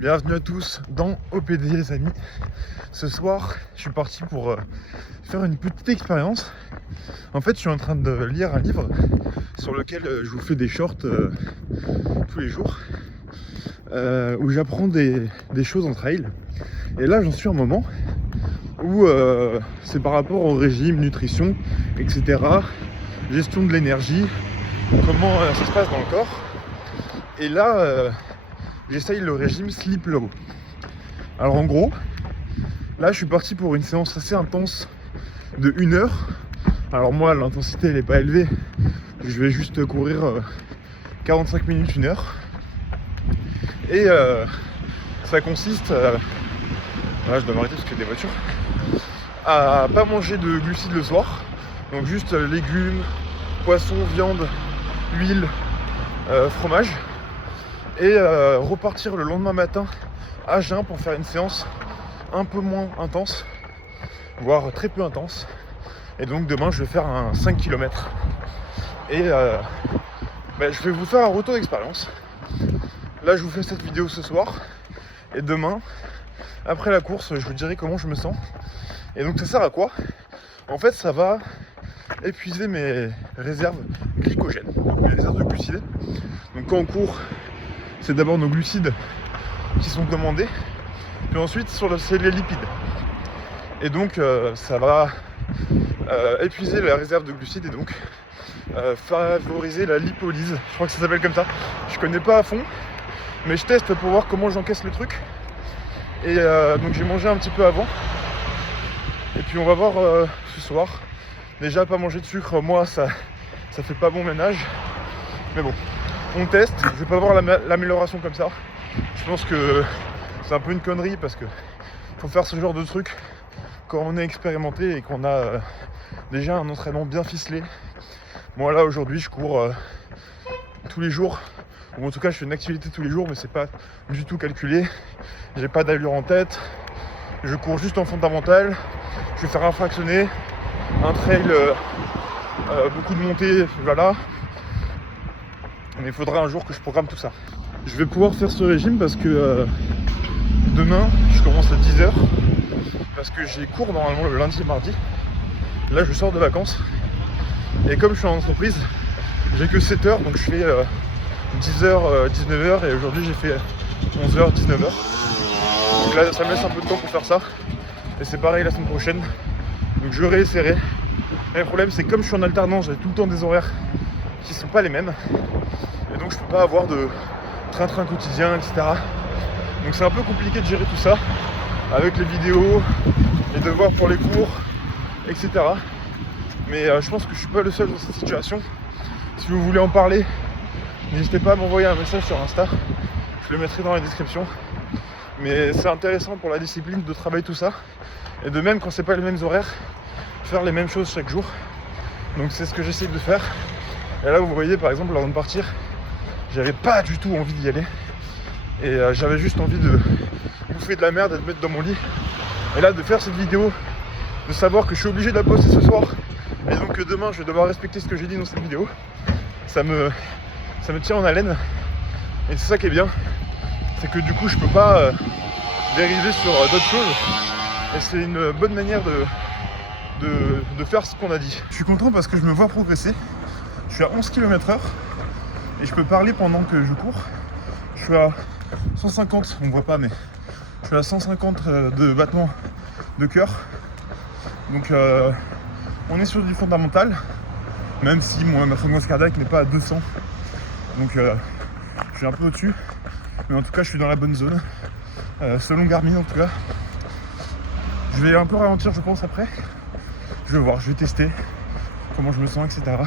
Bienvenue à tous dans OPD les amis. Ce soir, je suis parti pour faire une petite expérience. En fait, je suis en train de lire un livre sur lequel je vous fais des shorts tous les jours où j'apprends des choses en trail. Et là, j'en suis à un moment où c'est par rapport au régime, nutrition, etc. Gestion de l'énergie, comment ça se passe dans le corps. Et là, j'essaye le régime Sleep Low. Alors en gros, là je suis parti pour une séance assez intense de 1 heure. Alors moi l'intensité elle n'est pas élevée, je vais juste courir 45 minutes, 1 heure. Et ça consiste, là je dois m'arrêter parce qu'il y a des voitures, à pas manger de glucides le soir. Donc juste légumes, poissons, viande, huile, fromage. Et repartir le lendemain matin à jeun pour faire une séance un peu moins intense, voire très peu intense. Et donc demain je vais faire un 5 km. Et je vais vous faire un retour d'expérience. Là je vous fais cette vidéo ce soir. Et demain, après la course, je vous dirai comment je me sens. Et donc ça sert à quoi? En fait ça va épuiser mes réserves glycogènes, donc mes réserves de glucides. Donc quand on court, c'est d'abord nos glucides qui sont demandés, puis ensuite c'est les lipides. Et donc ça va épuiser la réserve de glucides et donc favoriser la lipolyse. Je crois que ça s'appelle comme ça. Je connais pas à fond, mais je teste pour voir comment j'encaisse le truc. Et donc j'ai mangé un petit peu avant. Et puis on va voir ce soir. Déjà pas manger de sucre, moi ça fait pas bon ménage. Mais bon, on teste, je vais pas voir l'amélioration comme ça. Je pense que c'est un peu une connerie parce que faut faire ce genre de truc quand on est expérimenté et qu'on a déjà un entraînement bien ficelé. Moi là aujourd'hui je cours tous les jours, ou en tout cas je fais une activité tous les jours, mais c'est pas du tout calculé. J'ai pas d'allure en tête, je cours juste en fondamental. Je vais faire un fractionné, un trail, beaucoup de montées, voilà. Mais il faudra un jour que je programme tout ça. Je vais pouvoir faire ce régime parce que demain je commence à 10h parce que j'ai cours normalement le lundi et mardi. Là je sors de vacances et comme je suis en entreprise, j'ai que 7h, donc je fais 10h, 19h et aujourd'hui j'ai fait 11h, 19h. Donc là ça me laisse un peu de temps pour faire ça. Et c'est pareil la semaine prochaine. Donc je réessayerai. Mais le problème c'est que comme je suis en alternance, j'ai tout le temps des horaires qui sont pas les mêmes. Et donc je peux pas avoir de train-train quotidien, etc. Donc c'est un peu compliqué de gérer tout ça avec les vidéos, les devoirs pour les cours, etc. Mais je pense que je suis pas le seul dans cette situation. Si vous voulez en parler, n'hésitez pas à m'envoyer un message sur Insta. Je le mettrai dans la description. Mais c'est intéressant pour la discipline de travailler tout ça. Et de même quand c'est pas les mêmes horaires, faire les mêmes choses chaque jour. Donc c'est ce que j'essaie de faire. Et là vous voyez par exemple avant de partir, j'avais pas du tout envie d'y aller. Et j'avais juste envie de bouffer de la merde et de me mettre dans mon lit. Et là de faire cette vidéo, de savoir que je suis obligé de la poster ce soir. Et donc que demain je vais devoir respecter ce que j'ai dit dans cette vidéo. Ça me tient en haleine. Et c'est ça qui est bien. C'est que du coup je peux pas dériver sur d'autres choses. Et c'est une bonne manière de faire ce qu'on a dit. Je suis content parce que je me vois progresser. Je suis à 11 km/h et je peux parler pendant que je cours. Je suis à 150, on ne voit pas, mais je suis à 150 de battements de cœur. Donc on est sur du fondamental, même si moi, ma fréquence cardiaque n'est pas à 200. Donc je suis un peu au-dessus, mais en tout cas je suis dans la bonne zone. Selon Garmin en tout cas. Je vais un peu ralentir je pense après. Je vais voir, je vais tester comment je me sens, etc.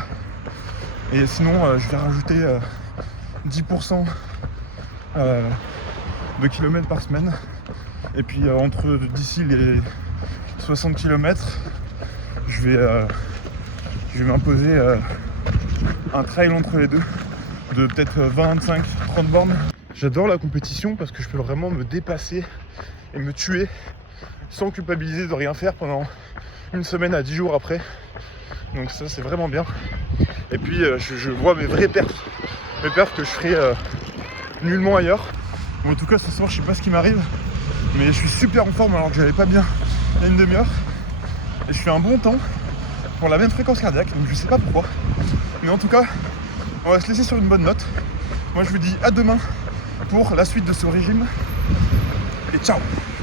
Et sinon je vais rajouter 10% de kilomètres par semaine. Et puis entre d'ici les 60 km, je vais m'imposer un trail entre les deux de peut-être 25-30 bornes. J'adore la compétition parce que je peux vraiment me dépasser et me tuer sans culpabiliser de rien faire pendant une semaine à 10 jours après. Donc ça c'est vraiment bien. Et puis je vois mes vraies perfs. Mes perfs que je ferai nullement ailleurs. Bon, en tout cas, ce soir, je sais pas ce qui m'arrive, mais je suis super en forme alors que j'allais pas bien il y a une demi-heure. Et je fais un bon temps pour la même fréquence cardiaque, donc je sais pas pourquoi. Mais en tout cas, on va se laisser sur une bonne note. Moi, je vous dis à demain pour la suite de ce régime. Et ciao!